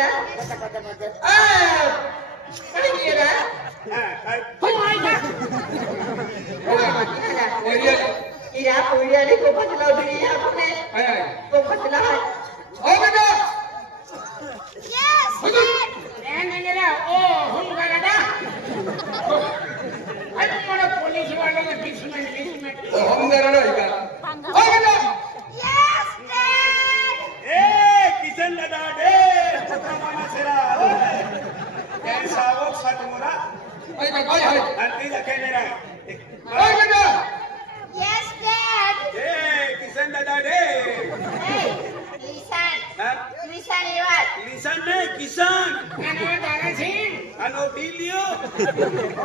रे काय केलं इरा पुरिया ने को फसला उड़ी आपने को फसला है ओ बेटा यस नहीं रे ओ हम गलदा अरे मोर पुलिस वाले ने 20 मिनट ओ हम गलदा है का ओ बेटा यस डैड ए किशन दादा दे पत्रा मामा सेरा कैसा वो साथ मोरा ओए भाई है अंती रखे मेरा ओ बेटा Yes, Dad. Hey, Kisan Dada Hey. Hey, Lisan. Huh? Lisan what? Lisan ne, Kisan. Ano Dada Singh? Ano Dilio?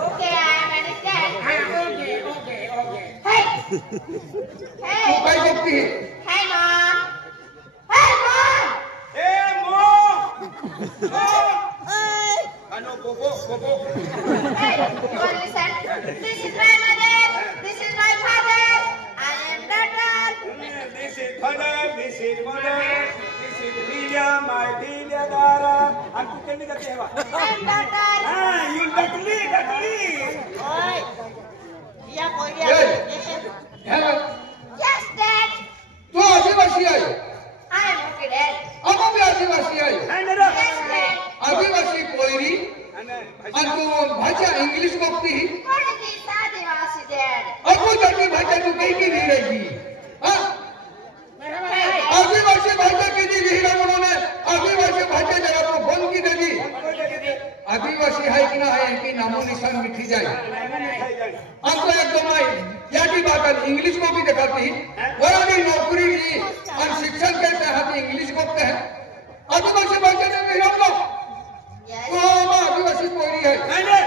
Okay, I understand. Okay. Hey. Hey. Bye, Bobby. Hey, Mom. Hey, Mom. Hey, Mom. Hey. Ano Bobo? Hey, you want to listen? This is my mother. This is my father. I am daughter. This is father. This is mother. This is Delia, my Delia Dara. Aku kini kata apa? I am daughter. Ah, you Dudley. Oi. Dia boleh. Hello. Yes, Dad. Tu आदिवासी है? I am okay, Dad. Aku भी आदिवासी है. Yes, Dad. आदिवासी कोयरी. अंतु भाषा English बकती ही कौन की आदिवासी dad अब जाती भाषा तू कहीं की नहीं रहेगी हां आदिवासी भाषा की नहीं रही उन्होंने आदिवासी भाषा जरा तो बोल की दे दी आदिवासी है कि ना है कि नामो निशान मिट जाए अंत एकदम या की बात इंग्लिश को भी दिखाती बड़ा भी नौकरी ली और शिक्षण के तहत इंग्लिश बोलते हैं आदिवासी भाषा में नहीं हम लोग तो आदिवासी कोई है नहीं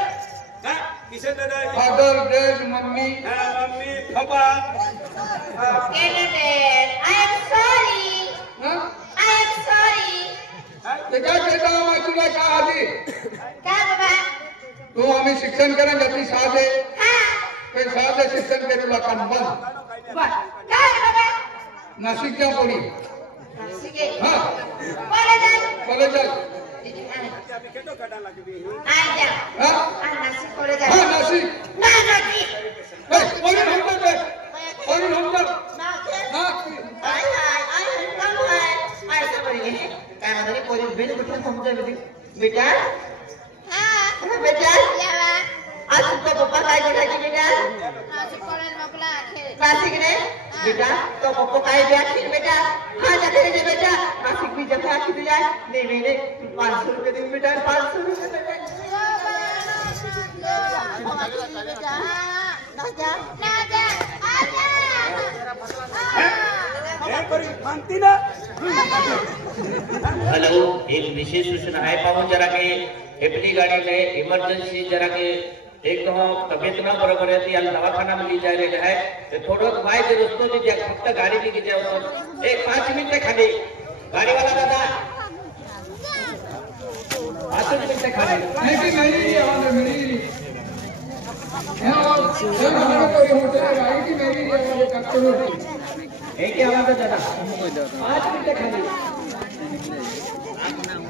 हां किसे दादा father dad mummy papa dad I am sorry I am sorry ते काय कहता मैं तुला का आधी क्या बाबा तू आम्ही शिक्षण करा जाती साधे हां ते साधे शिक्षण के तुला काम बंद वाह काय बाबा नाशिकच्या पोरी नाशिक हां कॉलेज अभी केतो काढा लागबी आजा हां नाशिक कॉलेज हां नाशिक ना नाशिक ए कोणी म्हणतो कोणी म्हणतो नाशिक आई कम है ऐसा करेंगे काय म्हणते कोणी बेल कुठे समजाय बेटा हां बेटा आज तो पप्पा काय करायचे बेटा नाशिक कॉलेज मोकला नाशिक ने बेटा तो पप्पा काय द्यायचे बेटा हां जाते रे बेटा नाशिक भी जब आखी दे जाए नहीं 500 रुपए दे बेटा 500 रुपए दे हेलो एक विशेष सूचना है पाहून जरा के एपली गाड़ी में इमरजेंसी जरा के एक तो तबियत ना बरोबर है यार दवाखाना में ली जा रहे है तो थोड़ा वाई दे दोस्तों जी फक्त गाड़ी ली जाओ तो एक 5 मिनट खाली गाड़ी वाला दादा 5 मिनट खाली लेकिन मेरी आवाज मेरी है और जब हमारा कोई होटल है गाड़ी की मेरी आवाज करते हो एक ही आवाज है दादा 5 मिनट खाली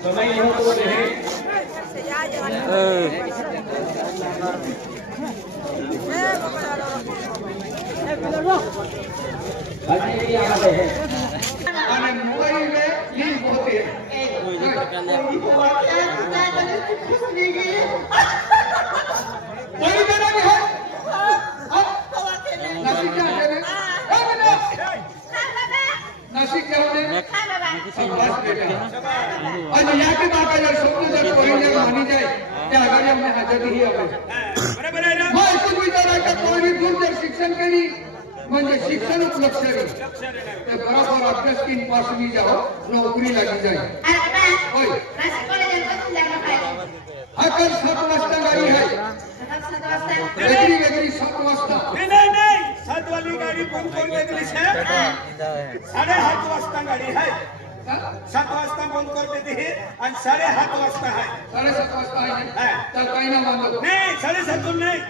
समय हो तो रहे अरे ये आवाज है और मोबाइल में लिंक होती है कोई मेरा भी है नासिक क्या है नासिक क्या है और यहाँ के बात अगर सोचो जब कोई जगह मानी जाए क्या अगर हमने आजादी ही बरोबर आहे ना मैं कुछ विचार आहे का कोई भी दूर शिक्षण करी म्हणजे शिक्षणच लक्ष रे ते बरोबर अभ्यास की पास मी जाओ नोकरी लगी जाए होय नाशिक कॉलेजात जायला पाहिजे हा कल 7 वाजता गाडी आहे 7 वाजता वेगळी 7 वाजता नहीं 7 वाली गाड़ी कौन वेगळी है 7:30 वाजता गाड़ी है 7 वाजता बंद कर देते हैं और 7:30 वाजता है 7:30 वाजता है तर काही ना बंद नहीं 7:30 नहीं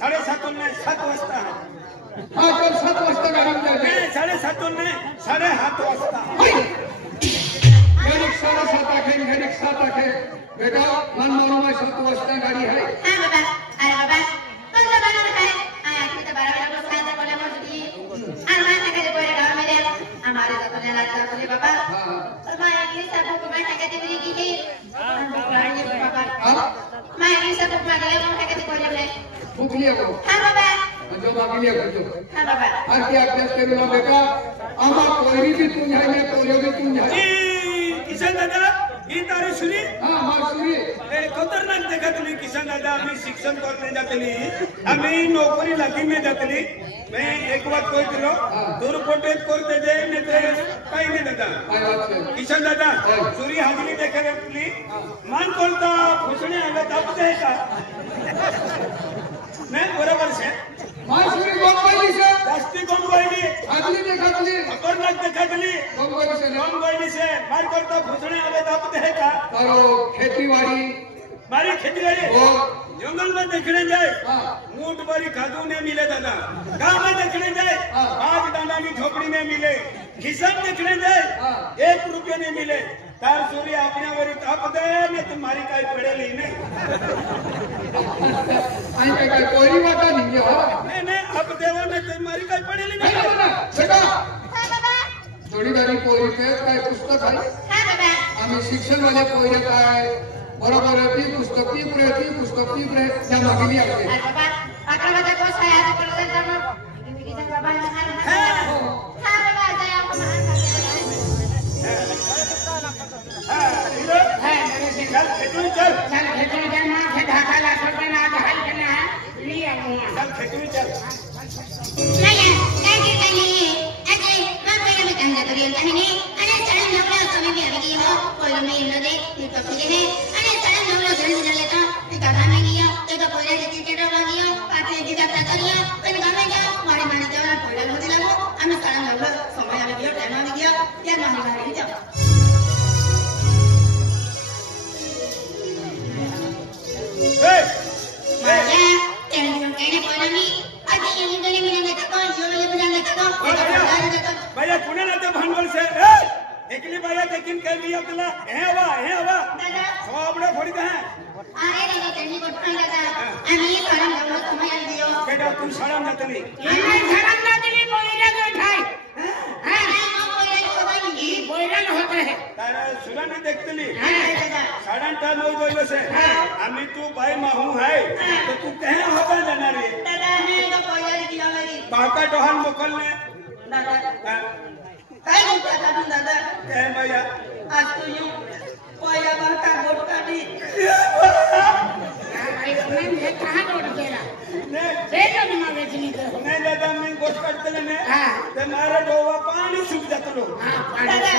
7:30 नहीं 7 वाजता है हाँ कल 7 वाजता गाड़ी में जाए नहीं 7:30 नहीं 7:30 वाजता मेरी साडेसात आखे घड़ी 7 आखे बेटा मन मालूम है 7 वाजता गाड़ी है हां बाबा अरे बाबा कौन सा बाजार है आखिर तो 12 बजे को साथ बोले मौजूदी अरमान के कोई गांव में ले हमारे साथ ने रास्ता बोले बाबा और मैं ये सब को मैं कहते बोली की बाबा मैं ये सब को मैं कहते बोले भूख लिया को हां बाबा जो मांग लिया को हां बाबा हर की अभ्यास करेगा बेटा आमा कोई भी तुम है मैं कोई भी तुम है किशन दादा ही तारी सुनी हां मार सुनी खतरनाक देखा तुम्ही किशन दादा आम्ही शिक्षण करने जातली आम्ही नोकरी लागी में जातली मैं एक बात कोई दिलो दूर पोटेत करते जाए ने ते काही नाही दादा किशन दादा सूरी हाजरी देखा घेतली मान कोणता फुसणे आले तापते का नाही बरोबर छे मार सुनी कोण पाहिली से जास्ती कोण पाहिली हाजरी देखा खतरनाक देखा दिली कोण पाहिली से मार करता फुसणे आले तापते का तारो खेतीवाड़ी मारी खेती वाली जंगल में देखने जाए ऊंट बारी खादू ने मिले दादा गांव में देखने जाए 5 दाना की झोपड़ी में मिले किसान देखने जाए 1 रुपये नहीं मिले तार सूर्य अपने वरी ताप दे ने तुम्हारी काई पड़ेली नहीं आई काय कोई वाटा नहीं हो नहीं अब देवो ने तुम्हारी काई पड़ेली नहीं बेटा हां बाबा जोडीदारी पोरी पे काय पुस्तक आहे हां बाबा आम्ही शिक्षण वाले पोरी काय बरोबर ती पुस्तकी प्रे त्या मागणी आहे अरे बाबा 11 बजे को साया तो बोलते जानो किशन बाबा हां बाबा जाए आपको महान चल खेतुई चल मां के ढाका ला छोटे ना हाल करना है लिया चल खेतुई चल नहीं काय के नहीं अजय मां पहले में काम कर रही है नहीं अरे चल नवरा समय भी आ गई हो कोई में इन दे ये तो फिर है अरे चल नवरा जल्दी जल्दी लेता का काम में गया तो कोई लेके के डरा गया पाते की जाता करिया तो काम में गया मारे मारे जवान पड़े होते लगो हम चल नवरा समय आ गया टाइम आ गया क्या ना हमारे जाओ माया टेलीविजन कहने को नहीं अभी ये गली में लगा तो ये वाले बना लगा तो भैया पुणे ना तो भांडवल से एकली भैया लेकिन कह दिया तुला हे हवा दादा सोबड़े फोड़ी का है अरे दादा तेरी को नहीं दादा आम्ही सारा नवरा समय आ दियो बेटा तू शरम न तली आम्ही शरम ना दिली बोईला बैठाई हां हम बोईला को नहीं बोईला होते है तारा सुरा ने देखतली हां दादा साडन टाइम हो गइलो से आम्ही तू भाई माहू है तो तू कहे होगा जाना रे दादा मैं तो बोईला दिया लगी बाका टोहन मोकल ने दादा काय बोलता तू दादा कहे भैया आज तू यूं बोईला बाका वोट काटी भाई मैं कहां वोट देला ने बेटा ने मां बेचनी तो ने दादा मैं गोष्ट करतले ने हां ते मारा डोवा पानी सूख जातलो दादा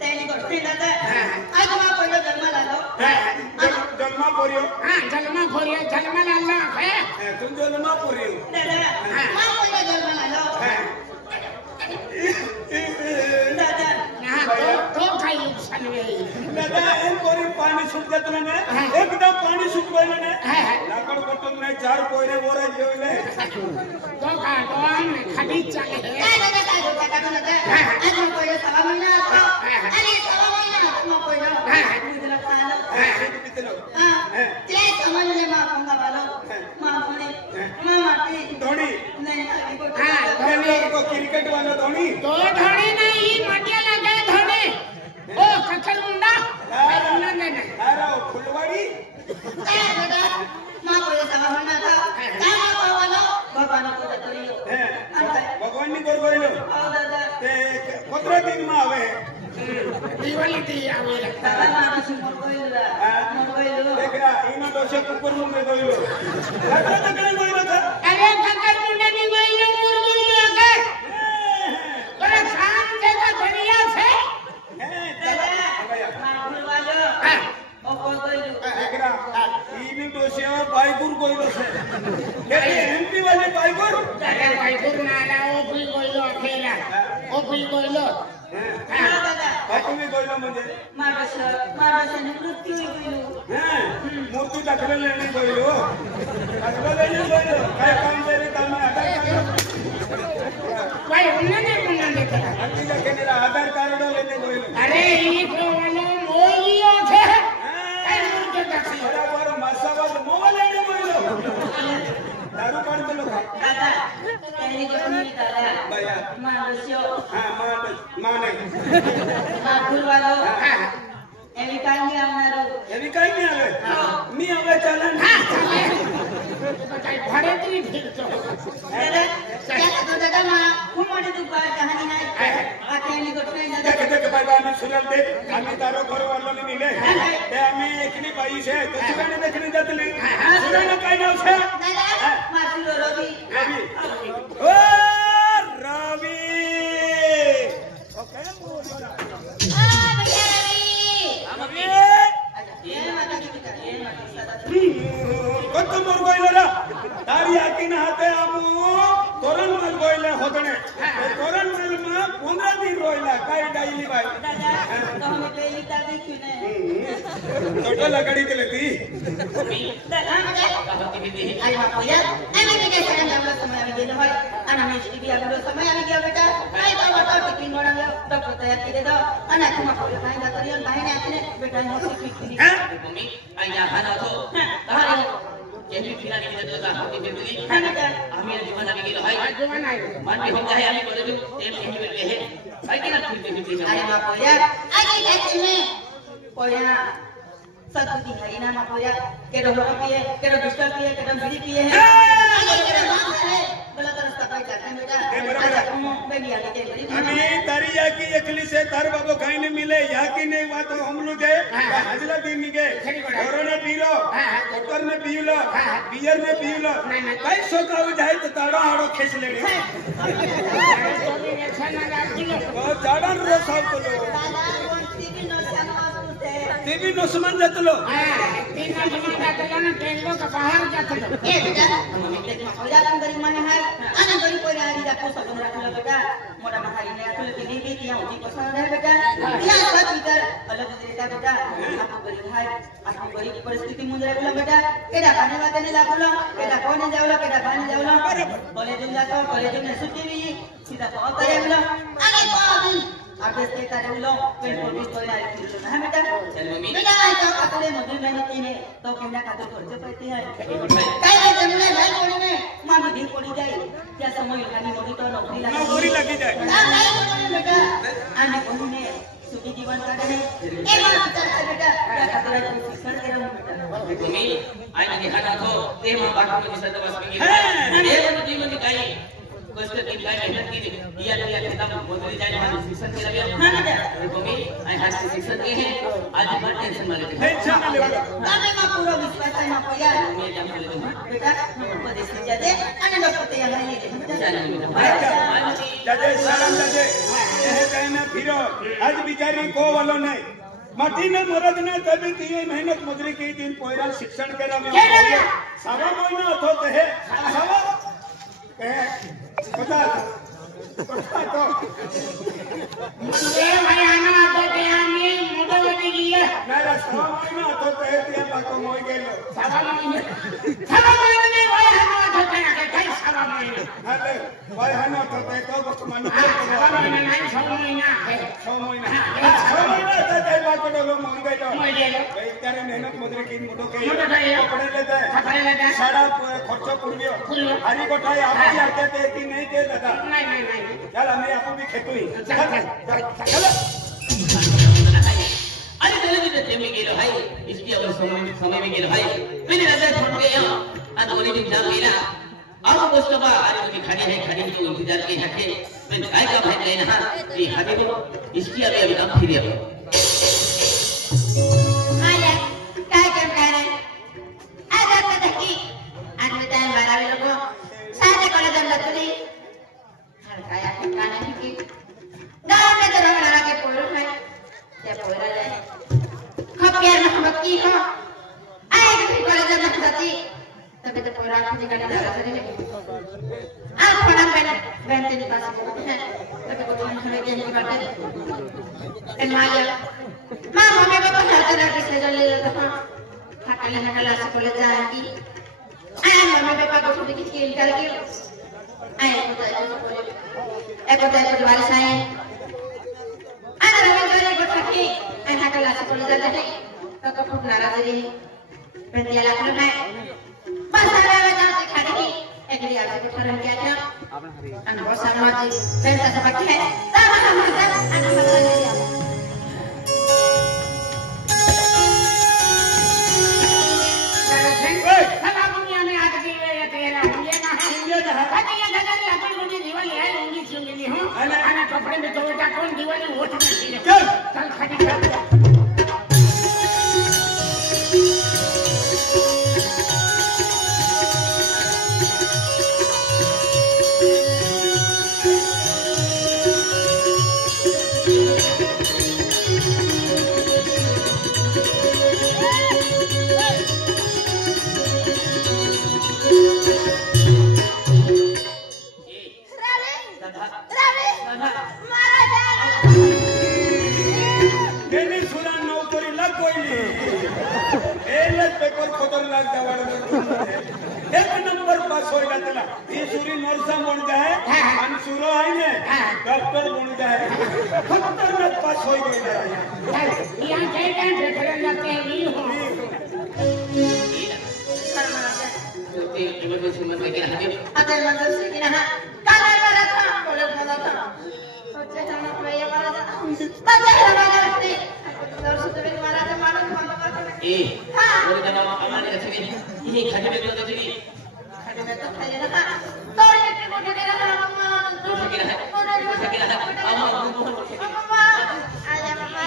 तेरी को दादा आज मां पहिलो जन्म लालो जन्मा पोरियो हां जन्म लालो है तुम जन्मा पोरियो दादा मां पहिलो जन्म लालो दादा हां तो खाई नुकसान हुई दादा एक कोरी पानी सूख जातलो ने एकदम पानी सूख गइलो ने लाकड़ कटम ने 4 पोरे बोरा जेवले तो का तो हम खड़ी चले है दादा काय बोलता का दादा आज मां पहिलो सवा महीना असतो अरे सवा महीना मां पहिलो मुझला पालो कितलो हां ते समजले मां कोंगा पालो मां कोणी मां माटी धोनी नहीं हां धोनी को क्रिकेट वाला धोनी तो धोनी नहीं माटिया लगा धोनी ओ कचल मुंडा नहीं अरे ओ फुलवाड़ी दादा मां को सवा महीना था मां को वालो भगवान को तरियो भगवान नी गोर गोरिलो दादा ते कोतरा दिन में आवे दिवाली दी आवेला दादा मां सुन कोइला देख रहा इनो दोषे कुकुर मुंगे गोइलो लगला तकले गोइलो था अरे ककर मुंडा नी गोइलो मुरगुइलो के बड़ा शान देगा बढ़िया से दादा मां वालो ओ को गोइलो देख रहा इनो दोषे बाईगुर गोइलो से कहते एमपी वाले बाईगुर दादा बाईगुर नाला ओ कोई गोइलो अकेला ओ कोई गोइलो हां दादा तुम्ही गोइलो म्हणजे मारा मृत्यू गोइलो मूर्ति दाखलेले नाही गोइलो दाखलेले गोइलो काय काम करे काम आधार कार्ड भाई उन्होंने देता अंतिम केनेरा आधार कार्ड लेने गोइलो अरे ये तो वाला दारू काढतो लोक दादा त्यांनी घेऊन दादा बाया माणूसयो मा नाही फुलवालो एवी काय मी आमनारो एवी काही नाही आलोय मी आलोय चालन भाडे तरी फिरतो दादा क्या दादा मा कुमारी तू बाय कहाणी नाही आखेली गोष्ट दादा देख बाबा आम्ही सुरल दे आम्ही तारो घर वालोने मिले ते आम्ही एकनी बाई छे तो सुराने देखने जातली सुराने काय नाव छे दादा मासुलो रवि रवि ओ रवि ओके भैया रवि ये माता की पिता ये माता कत मोर गोइला तारी आकीन हाते आमु तोरण मल गोइले होतणे तोरण मल मा 15 दिन रोइला काय डाईली बाई दादा तो हमें पहली दादी क्यों नहीं छोटा लकड़ी के लेती दादा अरे बाप रे आम्ही काय सगळ्यांना आपलं समय आम्ही गेलो होय आणि आम्ही स्टीबी आपलं समय आम्ही गेलो बेटा काय तो वाटो टिफिन बनवलं डॉक्टर तयार केले दो आणि तुम्हा कोले काय जातो रियल बाहेर आले बेटा नो टिफिन मम्मी आईना हाना तो कहाणी केली फिरानी में तो दाखव की बेटी आम्ही जीवन आम्ही गेलो हाय जीवन आहे मान भी होता है आम्ही बोले एक एक बेटे है हाय की ना फिर अरे बाप रे आगे काय में कोया सत्ती है ना मापोया के रो पिए के रो बिस्तर पिए के रो बीड़ी पिए है आगे के रो बात है बोला तो रास्ता पे जाते बेटा अच्छा तुम बेबी आगे के बड़ी आम्ही तारी याकी एकली से तार बाबू काही नहीं मिले याकी नहीं बात हम लोग गए हजला दिन निगे कोरोना पीलो डॉक्टर ने पीलो बियर ने पीलो कई सोका हो जाए तो ताड़ा हाड़ो खींच लेने बहुत जाड़ा रो सब को लो दादा टीवी नो समझते टीवी नो समझ जात लो तीन जमा जाते ना ट्रेन लो का बाहर जाते ए बेटा देख मापोया तुम गरीब माने है आने गरीब कोई आरी रखो सब रखलो बेटा मोटा महारी ने रखलो के लिए दिया उठी पसंद है बेटा यहां सब भीतर अलग देता बेटा आपको गरीब है आपको गरीब परिस्थिति मुझे बोला बेटा केडा खाने वाते ने लागलो केडा कोने जावलो केडा खाने जावलो कॉलेज में जातो कॉलेज में छुट्टी भी सीधा पाव करे बोलो आगे पाव आप इसके तारे बोलो फिर पुलिस तो यार फिर है बेटा चल मम्मी बेटा तो कतरे मजदूर मैंने तीने तो केना का तो खर्च पड़ती है काय है जमुना भाई कोणी में मां भी दिन पड़ी जाए क्या समय लगानी मोदी तो नौकरी लगी जाए नहीं बोलो बेटा आने कोणी ने सुखी जीवन काटणे एक बार विचार बेटा क्या कतरे शिक्षण के रहो बेटा मम्मी आईना की हाना तो ते मां बाटू में सदा बस में ये मन जीवन की काही कष्ट की काय मेहनत की या किताब बोलते जाए हमारे शिक्षण के लिए हां बेटा मम्मी आई हाथ से शिक्षण के हैं आज बहुत टेंशन में लेते टेंशन में ले तमे मां पूरा विश्वास है मां कोया मैं जान ले दूं बेटा उपदेश दे दे अने डॉक्टर तैयार है जाजे सलाम जाजे ये कहना फिरो आज बिचारी को वालो नहीं माटी ने मरद ने तभी तीन मेहनत मजूरी की दिन पोयरा शिक्षण के नाम सारा महीना तो कहे सारा कहे बता तो ये भाई आना तो के आमी मोटो बनी गई मेरा सारा महीना तो कहे तिया बाको मोई गेलो सारा महीने भाई आना तो के कई सारा महीने अरे भाई हनो तो तो बक मन सारा महीने नहीं 6 महीना है 6 महीना तो कई बाको डलो मोई गेलो मोई गेलो भाई तेरे मेहनत मजूरी की मोटो के मोटो के कपड़े लेते कपड़े लेते सारा खर्च पुरियो हरी कोठाई आप आके ते की नहीं के दादा नहीं चल हमें आपको भी खेतुई चल अरे चले भी तो में गेलो भाई इसकी और समय में गेलो भाई मैंने नजर छोड़ गया आज ओली दिन जा गेला अब दोस्तों बा अरे मुझे खड़ी तो इंतजार के रखे मैं काय का भाई लेना ये खाते हो इसकी अभी काम फिर अब माया काय करता है आज आता देखी आज में टाइम 12 लोगों सारे कॉलेज में लगते नहीं हर काय ठिकाना है कि गांव में तो रंग लगा के पोरो है क्या पोरा है खपियार में हम की हो आए कि कॉलेज में जाती तब तो पोरा को निकाल लगा रहे आ थोड़ा बेंच के पास है तब को हम खड़े के नहीं बात है माया मां मम्मी पापा साथ रह के से ले लेता हकले हकला से बोले जाएगी आए मम्मी पापा को छोटी की खेल करके आए को तो वाले साए आना रविंद्र को ठकी आए हकला से बोले जाते हैं तो को नाराज रही पेंदिया लगलो है बस आ रहा है जाते खड़ी एक लिए आपसे कुछ रह गया क्या अन बहुत सारा माजी फिर कैसे बाकी है तब हम अन बदला दिया सब दुनिया में आज की वे तेरा ये ना है ये गजरी अपन मुझे दिवाली है लूंगी चुंगी हूं अन कपड़े में तो बेटा कौन दिवाली वोट में थी चल खड़ी कर एक नंबर पास हो जाता ये सूरी नर्सा बन जाए हम सुरो है ने डॉक्टर बन जाए खतरनाक पास हो गया यहां कई टाइम प्रेफरेंस जाते हैं नहीं हो ते इमरजेंसी में लेके आते अगर इमरजेंसी की ना काला वाला था बोले वाला था सोचे जाना कोई वाला था तब वाला थे दर्शक तो वाला था मालूम ए बोले जना हमारे रखे ये खड़े में तो देखी खड़े में तो खाई ना तो ये के को दे रहा मम्मा तो सके रहा मम्मा आजा मम्मा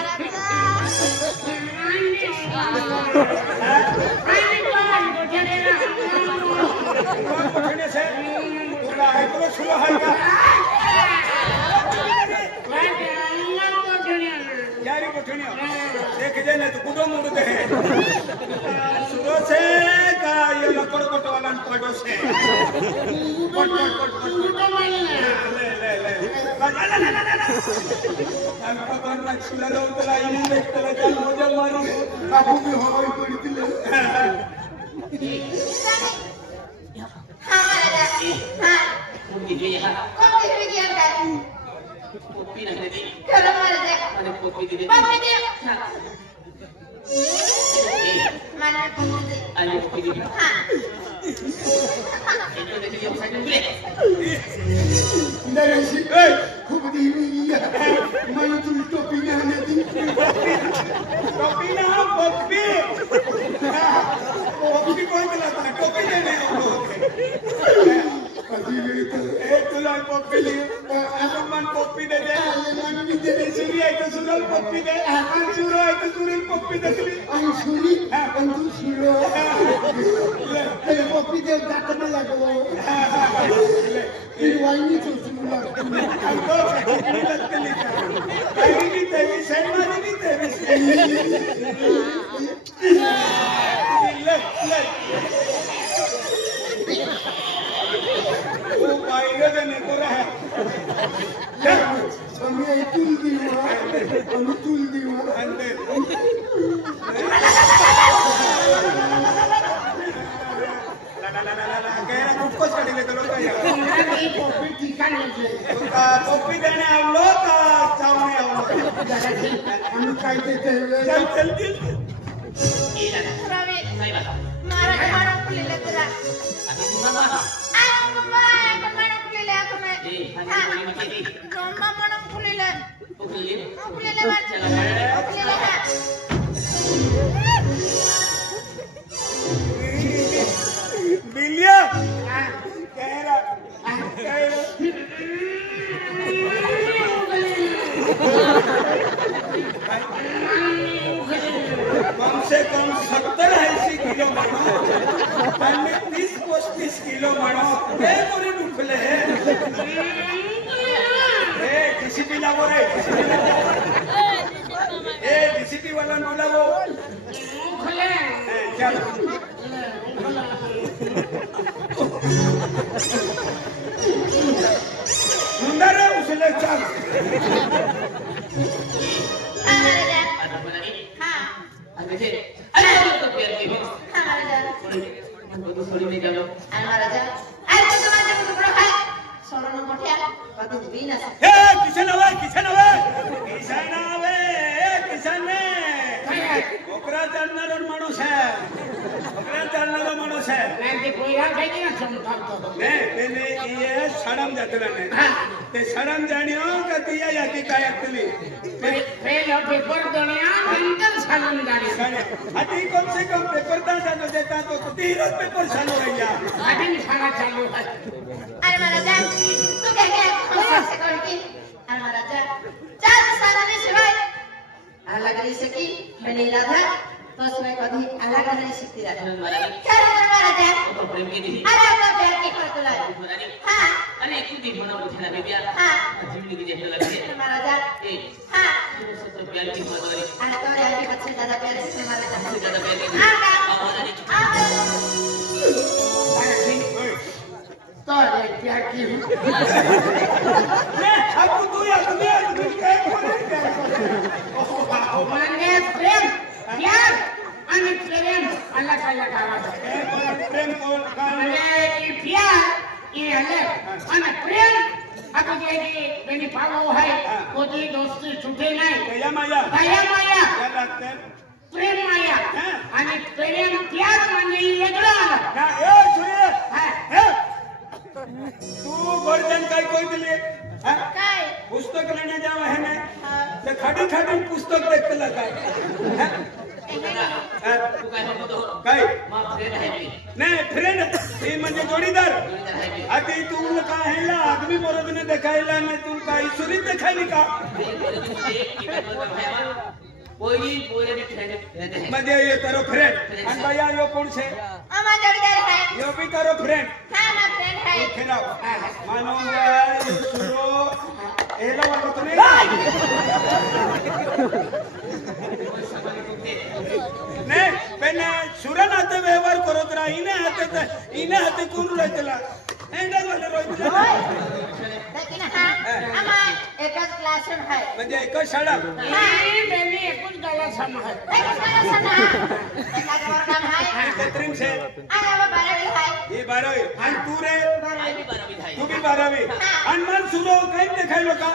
पकड़ने से पूरा है तो सुनो है का यारी पठनिया देख जे न तो कुडो मुड़ दे सुरो से का ये लकड़ कट वाला पडो से कट ले हमको करना छुला लो तो लाइन में चला चल मजा मारू काबू भी होई पड़ी दिले हां राजा हां उनकी जो यहां कॉपी भी दिया कर कॉपी नहीं दी करो राजा मैंने कॉपी दी कॉपी दे ए माने कॉपी दे अरे कॉपी दी हां ये देखिए हम साइड में नरेश खूब दी हुई है मैं तुम टोपी नहीं दी टोपी ना कॉपी कॉपी कोई चलाता है कॉपी देने को अभी मेरी तो एक तुला कॉपी ले मन कॉपी दे दे मन भी दे सूरी है तो सुनल कॉपी दे अंशुरो है तो सुनल कॉपी दे अंशुरी अंशुरो ले कॉपी दे दांत में लगो ये वाइनी तो सुनला हमको लगते लिखा कहीं भी तेरी शर्मा नहीं तेरी ले वो पाएगा देने को रहा हमें तुल दिया हम तुल दिया अंदर कहना कुछ कुछ कर ले तो लोग ये कॉपी टीका नहीं है कॉपी देने हम लोग सामने हम हम काय देते हैं चल जल्दी ये ना रवि सही बात मारा मारा ले ले तेरा अभी मामा मम्मा मारा ले ले aku मैं ए हनी मत दी मम्मा मारा ले ले उगली ले मत चला ले ले बिलिया कह रहा कम से कम 70-80 किलो मानो 30-35 किलो मानो ये पूरे उठले ए डीसीपी लागो रे ए डीसीपी वाला न लागो खुले चल मुंडा रे उसले चल अरे अरे तो प्यार की हो तो थोड़ी में जाओ किशन आवे ओकरा जाननार माणूस है पकड़ा चालनारा माणूस आहे नाही ते कोयरा काही ना चमकावतो ने पहिले ये सडम जातला ने ते सडम जाणियो का तिया याकी काय असली पहिला पेपर दुनिया नंतर सालून जाणे आधी कम से कम पेपर ता जानो देता तो तीनच पेपर चालू रहिया आधी शाळा चालू आहे अरे महाराजा तू काय काय सिक्युरिटी अरे महाराजा चार सालाने शिवाय अलग रही सकी बनी राधा तो समय कभी अलग रही सकती राधा खरं महाराजा तो प्रेम की नहीं अरे आपका प्यार की कर तुला हां अरे एक दिन होना उठना बेबिया हां जिंदगी की जैसे लगी है महाराजा ए हां तो सब प्यार की बात हो रही अरे तो यार की बच्चे ज्यादा प्यार से महाराजा है ज्यादा प्यार की हां तो ये प्यार की ने अब तू या तू काय माने प्रेम प्यार आणि प्रेम अलग अलग आवाज प्रेम कोण म्हणजे प्यार ये अलग आणि प्रेम आता जे बेनी पावो आहे कोणती दोस्ती छुटे नाही या माया दया माया या लागते प्रेम माया आणि प्रेम प्यार म्हणजे वेगळं आलं ना ए सुरे तू गर्जन काय कोई दिले काय पुस्तक लेने जावा है ना ते खाडी खाडी पुस्तक देखतला काय तू काय म्हणतो काय मां फ्रेंड आहे मी नाही फ्रेंड हे म्हणजे जोडीदार जोडीदार आहे मी आधी तू काय हैला आदमी मरदने देखायला नाही तू काय सुरी देखायली का कोई पूरे ने फ्रेंड है म्हणजे ये तारो फ्रेंड आणि भैया यो कोण छे आमा जोडीदार है यो भी तारो फ्रेंड हां ना फ्रेंड है खेलाओ मानो ये सुरो एला वाटत नाही नाही पण सुरनाते व्यवहार करत राही ना इने हाते कोण राहतला एंडर वाले रोहितला लेकिन हां आमा एकच क्लासरूम है म्हणजे एकच शाळा नाही बेनी एकूण गाला समाज एकच क्लासरूम है एका वर्गात है कत्रीम से आमा 12वी है ये 12वी आणि तू रे आई भी 12वी आहे तू भी 12वी आणि मन सुरो काही देखायलो का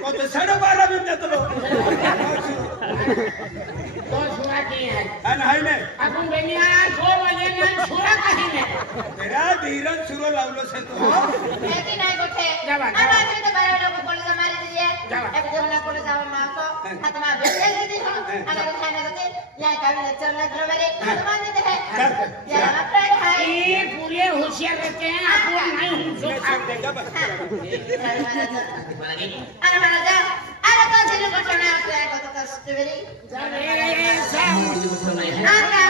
तो ते 12.5 जातलो तो सुरा की है आणि हाय ने आपण बेनी आज 2 वाजे ना सुरा काही नाही तेरा धीरज सुरो लावलो से तो लेकिन नहीं गोठे जावा, आमा तो 12 लोग पुलिस मारी दीजिए जावा। एक दिन ना पुलिस आवा मारतो हाथ में बेल दे दी अगर खाने देते यहां का लेक्चर लग रहा मेरे हाथ में देते हैं या फ्रेंड है ये पूरे होशियार रहते हैं आपण नाही अरे महाराजा अरे तो दिल को सुना आपको को तो स्टोरी जाने मुझे कुछ नहीं है आका